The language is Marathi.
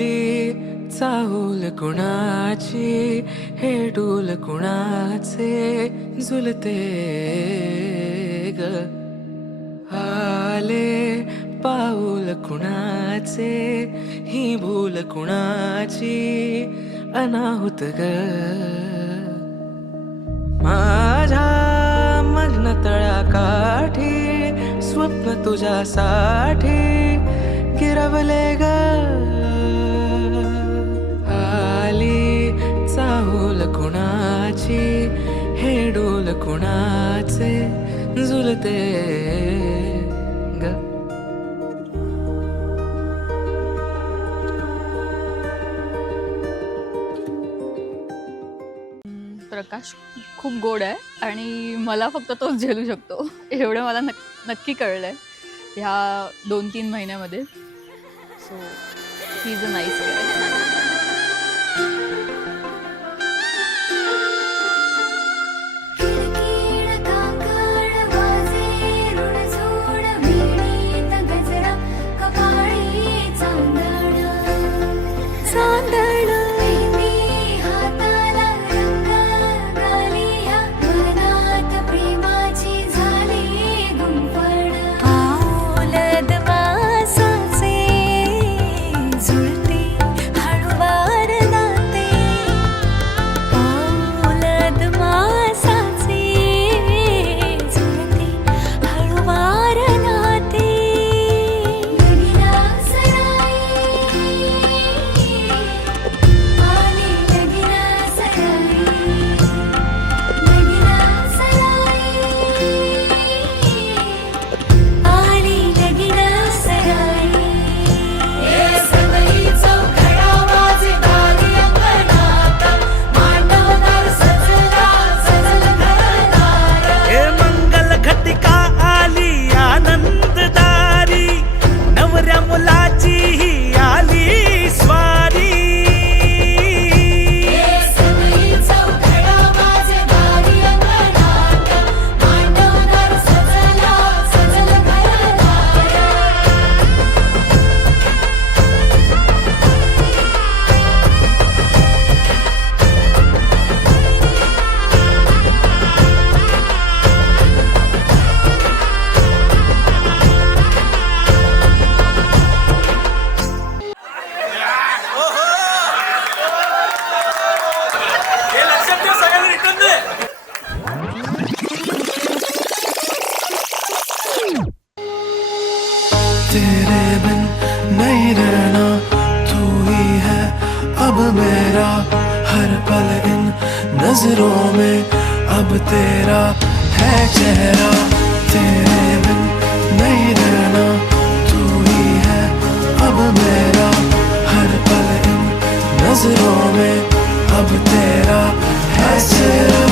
आली चाहूल कुणाची, हे डूल कुणाचे झुलते ग. आले पाऊल कुणाचे, ही भूल कुणाची अनाहुत ग. माझ्या मग्न तळाकाठी स्वप्न तुझ्यासाठी गिरवले ग. आली चाहूल कुणाची, हे डोल कुणाचे झुलते ग. प्रकाश खूप गोड आहे आणि मला फक्त तोच झेलू शकतो एवढं मला नक्की कळलंय ह्या 2-3 महिन्यामध्ये. So he is a nice guy. तेरे बिन नहीं रहना, तू ही है अब मेरा. हर पल इन नजरों में अब तेरा है चेहरा. तेरे बिन नहीं रहना, तू ही है अब मेरा. हर पल इन नजरों में अब तेरा है चेहरा.